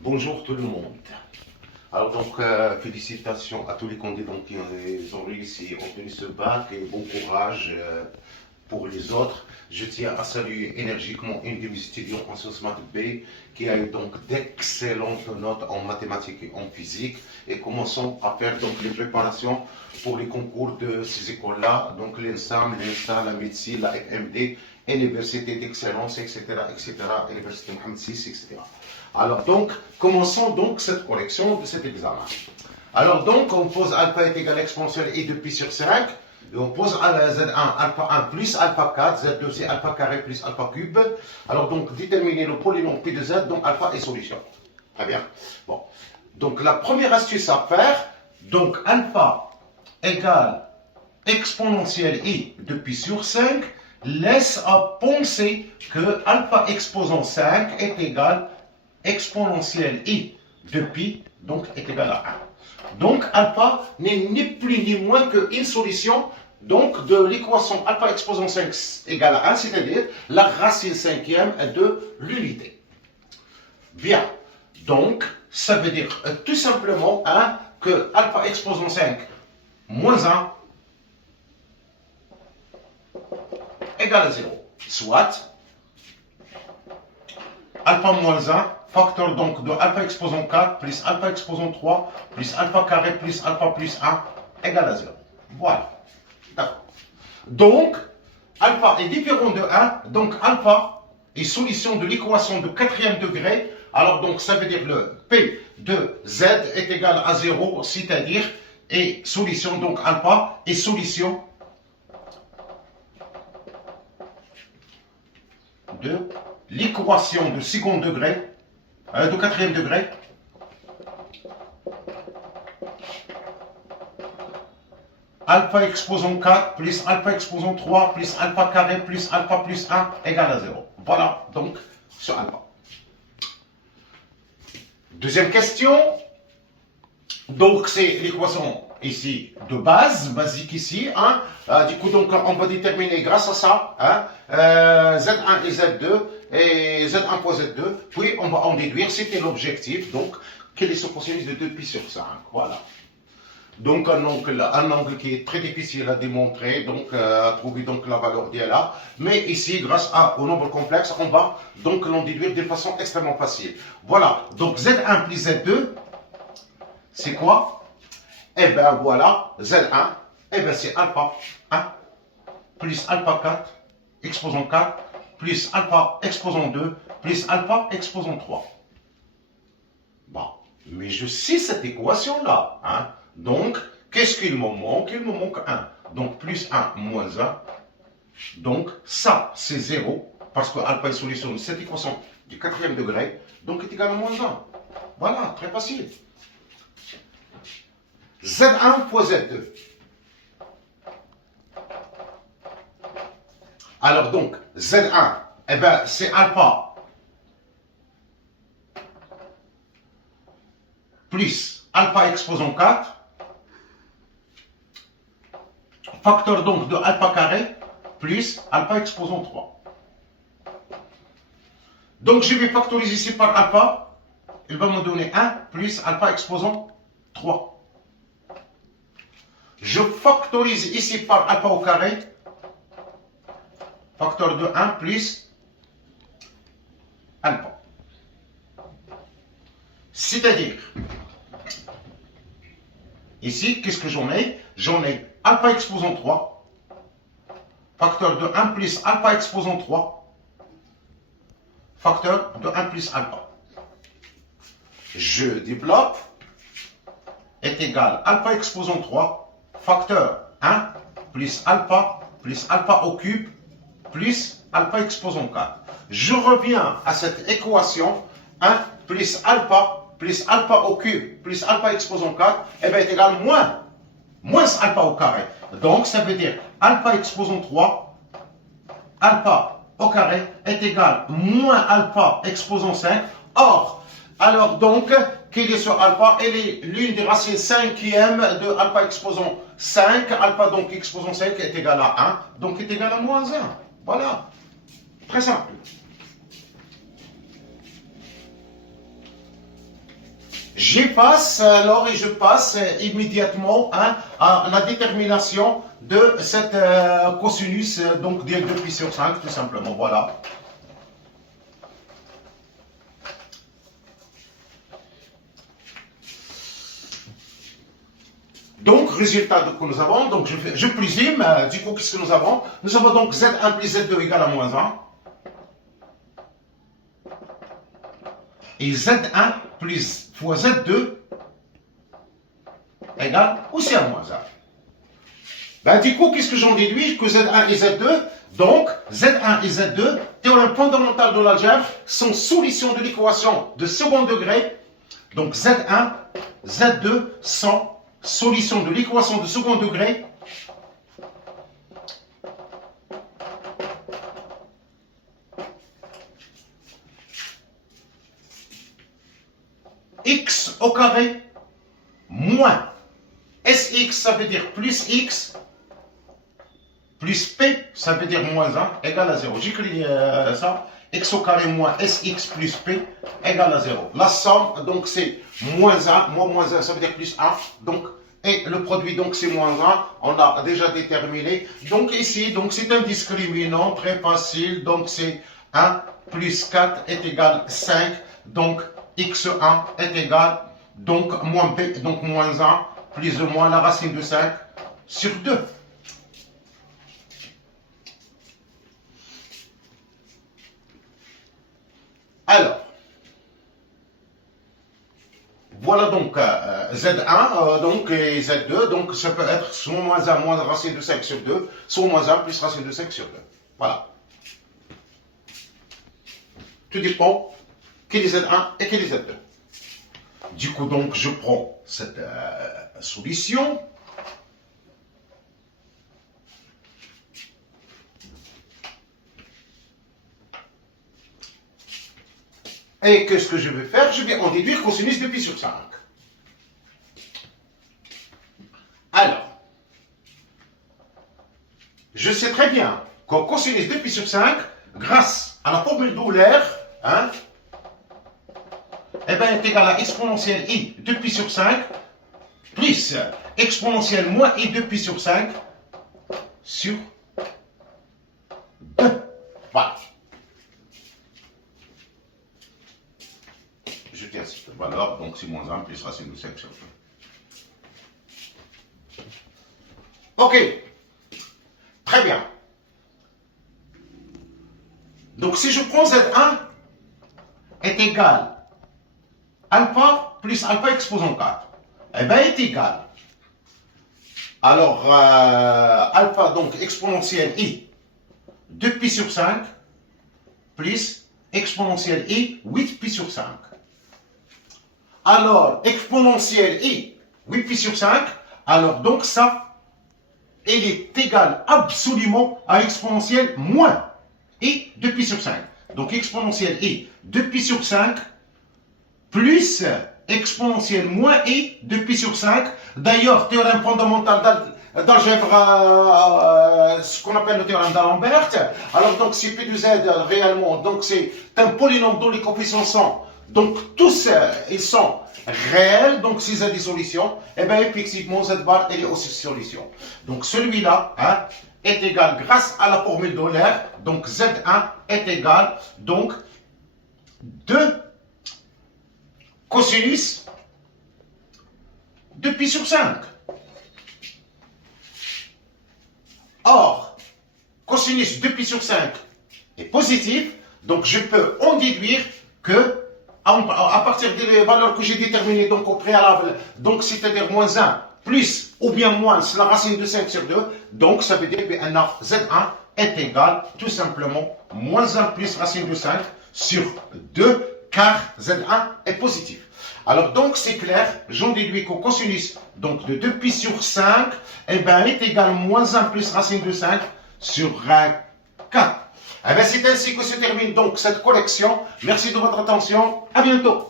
Bonjour tout le monde. Alors donc, félicitations à tous les candidats qui ont réussi à obtenir ce bac et bon courage pour les autres. Je tiens à saluer énergiquement une de mes étudiants en sciences maths B qui a eu donc d'excellentes notes en mathématiques et en physique. Et commençons à faire donc les préparations pour les concours de ces écoles-là, donc l'ENSAM, l'ENSA, la médecine, la FMD, Université d'excellence, etc., etc., Université Mohamed VI, etc. Alors donc, commençons donc cette correction de cet examen. Alors donc, on pose alpha est égal à exponentielle et de pi sur 5. Et on pose à la Z1 alpha 1 plus alpha 4, Z2 c'est alpha carré plus alpha cube. Alors donc, déterminer le polynôme pi de Z, donc alpha est solution. Très bien. Bon. Donc la première astuce à faire, donc alpha égale exponentielle i de pi sur 5, laisse à penser que alpha exposant 5 est égal exponentielle i de pi, donc est égal à 1. Donc alpha n'est ni plus ni moins qu'une solution donc de l'équation alpha exposant 5 égale à 1, c'est-à-dire la racine cinquième de l'unité. Bien, donc ça veut dire tout simplement que alpha exposant 5 moins 1 égale à 0. Soit alpha moins 1, facteur donc de alpha exposant 4 plus alpha exposant 3 plus alpha carré plus alpha plus 1 égale à 0. Voilà. D'accord. Donc, alpha est différent de 1, donc alpha est solution de l'équation de quatrième degré. Alors donc, ça veut dire le P de Z est égal à 0, c'est-à-dire, et solution, donc alpha est solution de l'équation de second degré, de quatrième degré, alpha exposant 4 plus alpha exposant 3 plus alpha carré plus alpha plus 1 égale à 0. Voilà donc sur alpha. Deuxième question. Donc c'est l'équation ici de base, basique ici. Du coup, donc on va déterminer grâce à ça Z1 et Z2 et Z1 fois Z2. Puis on va en déduire, c'était l'objectif. Donc, quelle est ce cosinus de 2 pi sur 5. Voilà. Donc un angle qui est très difficile à démontrer, donc à trouver donc la valeur d'IA. Mais ici, grâce au nombre complexe, on va donc l'en déduire de façon extrêmement facile. Voilà. Donc Z1 plus Z2. C'est quoi? Eh bien voilà, Z1, eh bien c'est alpha 1 plus alpha 4 exposant 4 plus alpha exposant 2 plus alpha exposant 3. Bon, mais je sais cette équation-là. Donc, qu'est-ce qu'il me manque? Il me manque 1. Donc, plus 1 moins 1. Donc, ça, c'est 0, parce que alpha est solution de cette équation du quatrième degré, donc est égal à moins 1. Voilà, très facile. Z1 fois Z2. Alors donc, Z1, eh ben, c'est alpha plus alpha exposant 4, facteur donc de alpha carré plus alpha exposant 3. Donc je vais factoriser ici par alpha, il va me donner 1 plus alpha exposant 3. Je factorise ici par alpha au carré, facteur de 1 plus alpha. C'est-à-dire, ici, qu'est-ce que j'en ai? J'en ai alpha exposant 3, facteur de 1 plus alpha exposant 3, facteur de 1 plus alpha. Je développe, est égal alpha exposant 3, facteur 1 plus alpha au cube plus alpha exposant 4. Je reviens à cette équation 1 plus alpha au cube plus alpha exposant 4 est égal moins alpha au carré. Donc ça veut dire alpha exposant 3 alpha au carré est égal moins alpha exposant 5. Or, alors donc, quel est ce alpha? Elle est l'une des racines cinquièmes de alpha exposant 5. Alpha donc exposant 5 est égal à 1, donc est égal à moins 1. Voilà. Très simple. J'efface alors et je passe immédiatement à la détermination de cette cosinus, donc de 2 pi sur 5, tout simplement. Voilà. Donc, résultat que nous avons, donc je présume, du coup, qu'est-ce que nous avons? Nous avons donc Z1 plus Z2 égale à moins 1. Et Z1 plus fois Z2 égale aussi à moins 1. Ben, du coup, qu'est-ce que j'en déduis? Que Z1 et Z2, donc Z1 et Z2, théorème fondamental de l'algèbre, sont solutions de l'équation de second degré. Donc Z1, Z2 sont solutions de l'équation de second degré x au carré moins Sx, ça veut dire plus x, plus p, ça veut dire moins 1, égale à 0. J'écris ça, x au carré moins Sx plus p, égale à 0. La somme, donc c'est moins 1, moins 1, ça veut dire plus 1, donc, et le produit, donc c'est moins 1, on l'a déjà déterminé. Donc ici, donc c'est un discriminant très facile, donc c'est 1 plus 4 est égal à 5, donc x1 est égal, donc moins p, donc moins 1, plus ou moins la racine de 5 sur 2. Alors, voilà donc Z1 donc, et Z2, donc ça peut être soit moins 1 moins racine de 5 sur 2, soit moins 1 plus racine de 5 sur 2. Voilà. Tout dépend quel est Z1 et quel est Z2. Du coup, donc, je prends cette solution. Et qu'est-ce que je vais faire? Je vais en déduire cosinus de pi sur 5. Alors, je sais très bien qu'en cosinus de pi sur 5, grâce à la formule d'Euler, hein, eh ben, est égal à exponentielle i de pi sur 5 plus exponentielle moins i de pi sur 5 sur 2. Voilà. Je tiens cette valeur, donc c'est moins 1 plus racine de 5 sur 2. Ok. Très bien. Donc si je prends Z1 est égal alpha plus alpha exposant 4, eh bien est égal. Alors, alpha, donc exponentielle i 2 pi sur 5 plus exponentielle i 8 pi sur 5. Alors, exponentielle i 8 pi sur 5, alors donc ça, il est égal absolument à exponentielle moins i 2 pi sur 5. Donc exponentielle i 2 pi sur 5 plus exponentielle moins i 2 pi sur 5. D'ailleurs, théorème fondamental d'algèbre, ce qu'on appelle le théorème d'Alembert. Alors donc si P de Z réellement, donc c'est un polynôme dont les coefficients sont, donc tous ils sont réels, donc si Z est solution, et bien effectivement Z bar elle est aussi solution. Donc celui-là hein, est égal grâce à la formule d'Euler, donc Z1 est égal donc 2 cosinus de pi sur 5. Or, cosinus de pi sur 5 est positif, donc je peux en déduire que à partir des valeurs que j'ai déterminées donc au préalable, donc c'est-à-dire moins 1 plus ou bien moins la racine de 5 sur 2, donc ça veut dire que Z1 est égal tout simplement moins 1 plus racine de 5 sur 2 car Z1 est positif. Alors donc c'est clair, j'en déduis qu'au cosinus donc de 2 pi sur 5 eh ben, est égal moins 1 plus racine de 5 sur 4. Eh bien, c'est ainsi que se termine donc cette collection. Merci de votre attention. À bientôt.